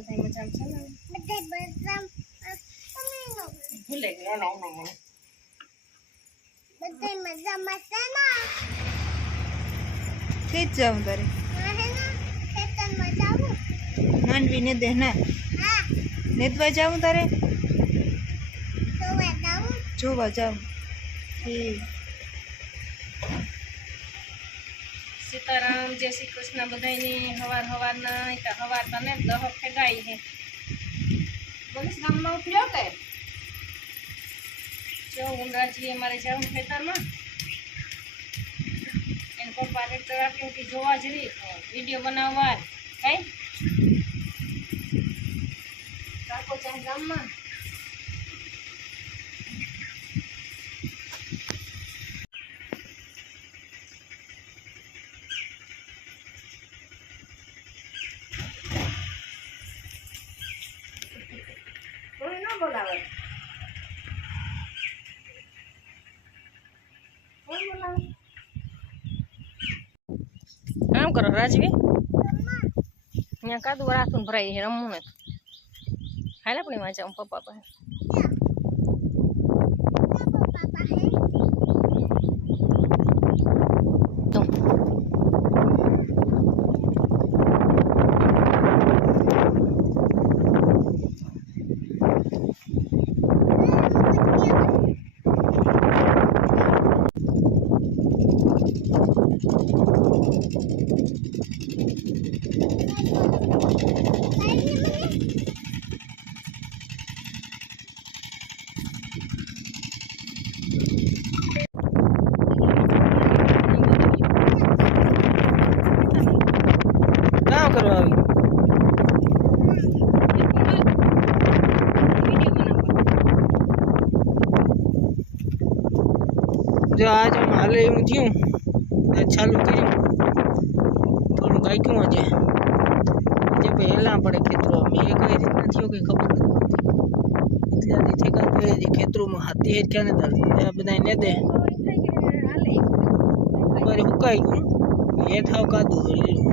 બધા મજામાં છે ને? ભૂલે ગયા ના કઈ જ જાઉં તારે માંડવી ને દે ના નેદવા જાઉં તારે જોવા જાઉં સીતારામ જય શ્રી કૃષ્ણ બધાની હવારના હવાર તને દહ ફેગાઈ છે બોલીસ ગામમાં ઉઠ્યો કે જો ઉંડાજી અમારે જાઉં ખેતરમાં એને પપ્પા ટ્રેક્ટર આપ્યું કે જોવા જ રહી વિડીયો બનાવવા કઈ કાકો ચાહે ગામમાં બોલાવે કોણ બોલાવે કામ કરો રાજવી અહીંયા કાદુ રાખું ભરાઈ છે રમવું ને હાલ આપણી વાંચા હું પપ્પા પાસે जो आज हम हाले हूँ थी चालू करी थोड़ा गाय क्यों आज जब हेला पड़े खेतरों में ये कई रीतना थी कि खबर એટલે આથી ઠેકા પડે છે ખેતરોમાં હાથી હેર ક્યાં ને દાળ આ બધા ને દે પર હુકાઈ ગયું એ થાવ કાદું લીલું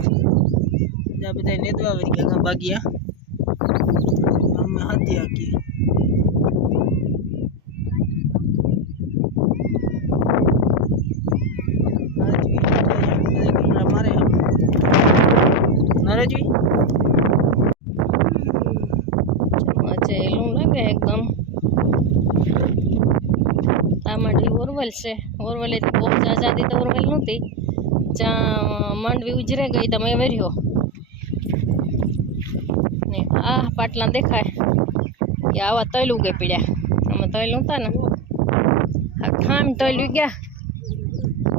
આ બધા નેદવા વળી ગયા ભાગ્યા અમે હાથી આકી नरजी चेलू लगे एकदम तामाडी ओरवल से ओरवल बहुत आजादी तो ओरवल नती ज्યાં માંડવી ઉજરે ગઈ તમે વર્યો ને આ પાટલા દેખાય કે આવા તલ ઉગે પીડ્યા અમે તલ નહોતા ને આ ખામ તલ ઉગ્યા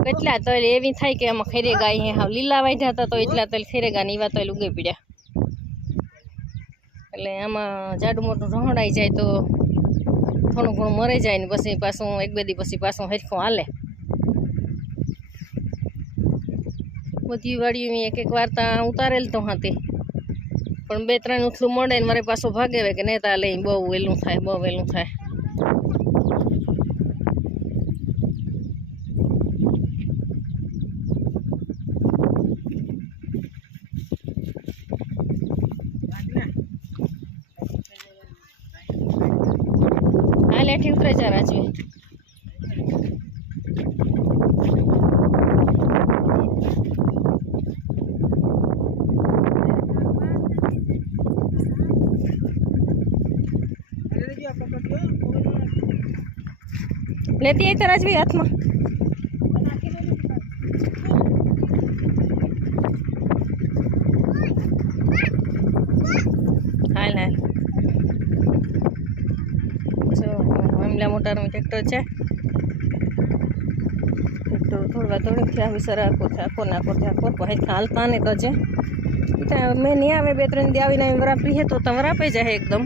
કેટલા તલ એવી થાય કે આમાં ખેરે ગાય હે હાવ લીલા વાઢ્યા હતા તો એટલા તલ ખેરે ગા ને એવા તલ ઉગે પીડ્યા એટલે આમાં જાડું મોટું રહણાઈ જાય તો થોડું ઘણું મરી જાય ને પછી પાછું એક બે દી પછી પાછું હરખું હાલે બધી વાડીઓ એક એક વાર ત્યાં ઉતારેલ તો હતી પણ બે ત્રણ ઉથલું મળે ને મારે પાછું ભાગે કે નહીં તા લઈ બહુ વહેલું થાય બહુ વહેલું થાય લેઠી ઉતરે જા રાજવી लेती आई तो राजवी हाथ में हाल हाल जो मोटर में ट्रेक्टर है ट्रेक्टर थोड़ा थोड़ी थे विसर आको नाको पहले हालता नहीं तो जे मैं नहीं आवे बे त्रण दी आवीने वरापी है तो वरापे जाए एकदम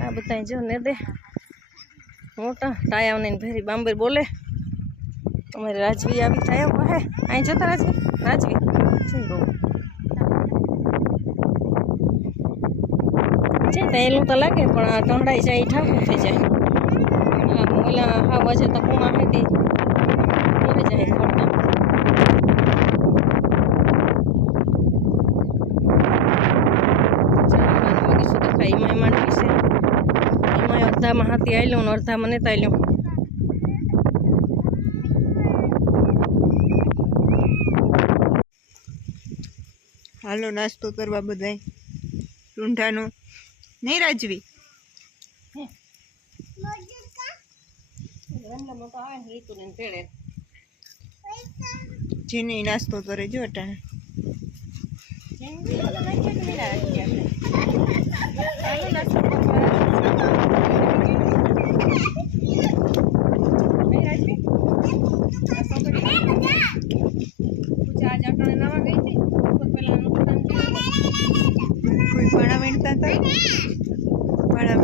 आ बताई जो ने दे मोटा टाया ने भेरी बांबर बोले अमारी राजवी आवी टाया है आई जता राजवी राजवी तेलू तो लगे पण टंडाई जाए ठाकू थी जाए ओला हाँ वजह तो कुमा हेती કરે જાય ખોટા બગીચો દેખાય એમાં માંડવી છે એમાં અડધામાં હાથી આવેલું ને અડધામાં નતા આવેલું હાલો નાસ્તો કરવા બધાય રૂંઢાનો નહીં રાજવી જેને નાસ્તો કરે જો અટાણે કોઈ પાણા વીણતા હતા પાણા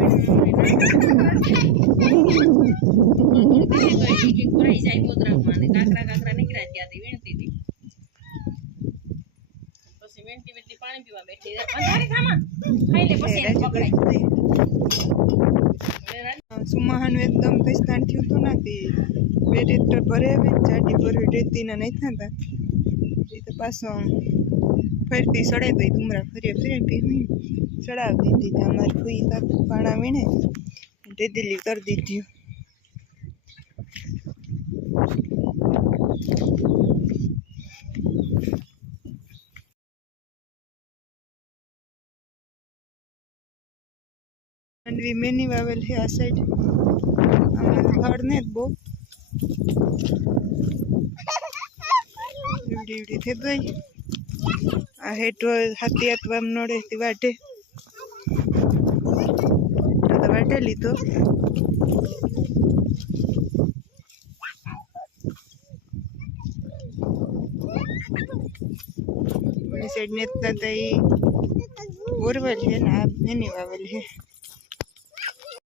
પાણી પીવા બેઠી સુમાહાનું એકદમ કસ્તાણ થયું હતું નથી બે ટ્રેક્ટર ભરે ચાટી ભરે રેતીના નહીં થતા એ તો પાછો ફરતી સડાઈ ગઈ ડુમરા ફરી ફરી પી ચડાવી દીધી અમારે ફૂઈ પાણા વીણે ઢેદલી કરી દીધી માંડવી મેની વાવેલ છે આ સાઈડ આમાં ફળ ને બહુ એવડી એવડી થઈ ગઈ આ હેઠો હાથી હાથવા નડે તે વાટે વાટે લીધો સાઈડ નેતા તો એ બોરવેલ છે ને આ મેની વાવેલ છે